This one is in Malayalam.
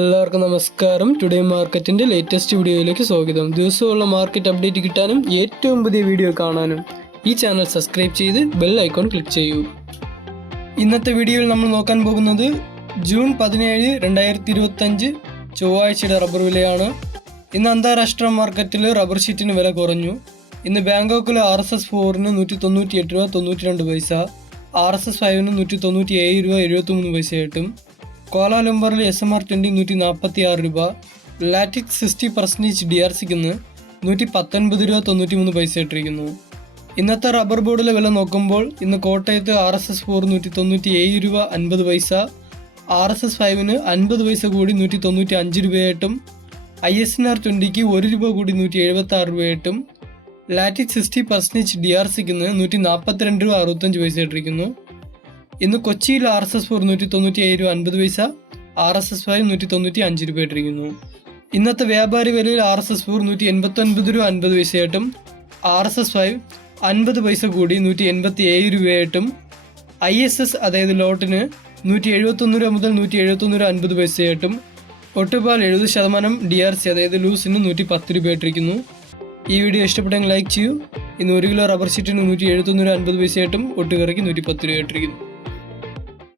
എല്ലാവർക്കും നമസ്കാരം. ടുഡേ മാർക്കറ്റിൻ്റെ ലേറ്റസ്റ്റ് വീഡിയോയിലേക്ക് സ്വാഗതം. ദിവസമുള്ള മാർക്കറ്റ് അപ്ഡേറ്റ് കിട്ടാനും ഏറ്റവും പുതിയ വീഡിയോ കാണാനും ഈ ചാനൽ സബ്സ്ക്രൈബ് ചെയ്ത് ബെൽ ഐക്കോൺ ക്ലിക്ക് ചെയ്യൂ. ഇന്നത്തെ വീഡിയോയിൽ നമ്മൾ നോക്കാൻ പോകുന്നത് ജൂൺ 17, 2025 ചൊവ്വാഴ്ചയുടെ റബ്ബർ വിലയാണ്. ഇന്ന് അന്താരാഷ്ട്ര മാർക്കറ്റിൽ റബ്ബർ ഷീറ്റിന് വില കുറഞ്ഞു. ഇന്ന് ബാങ്കോക്കിൽ RSS4 198 രൂപ 92 പൈസ, RSS5 197 രൂപ 73 പൈസ കിട്ടും. കോലാലംബറിൽ SMR 20 146 രൂപ, ലാറ്റിക്സ് 60% DRCക്ക് 119 രൂപ 93 പൈസ ഇട്ടിരിക്കുന്നു. ഇന്നത്തെ റബ്ബർ ബോർഡിലെ വില നോക്കുമ്പോൾ ഇന്ന് കോട്ടയത്ത് RSS4 197 രൂപ 50 പൈസ, RSS5 50 പൈസ കൂടി 195 രൂപയായിട്ടും, ISNR 20ക്ക് 1 രൂപ കൂടി 176 രൂപയായിട്ടും, ലാറ്റിക്സ് 60% DRCക്ക് 142 രൂപ 65 പൈസ ഇട്ടിരിക്കുന്നു. ഇന്ന് കൊച്ചിയിൽ RSS4 197 രൂപ 50 പൈസ, RSS5 195 രൂപ ഇട്ടിരിക്കുന്നു. ഇന്നത്തെ വ്യാപാരി വിലയിൽ RSS4 189 രൂപ 50 പൈസയായിട്ടും, RSS5 50 പൈസ കൂടി 187 രൂപയായിട്ടും, ISS അതായത് ലോട്ടിന് 171 രൂപ മുതൽ 171 രൂപ 50 പൈസയായിട്ടും, ഒട്ടുപാൽ 70% DRC അതായത് ലൂസിന് 110 രൂപ ഇട്ടിരിക്കുന്നു. ഈ വീഡിയോ ഇഷ്ടപ്പെട്ടെങ്കിൽ ലൈക്ക് ചെയ്യൂ. ഇന്ന് 1 കിലോ റബ്ബർ ഷീറ്റിന് 171 രൂപ 50 പൈസയായിട്ടും ഒട്ടുകറിക്ക് 110 രൂപ ഇട്ടിരിക്കുന്നു.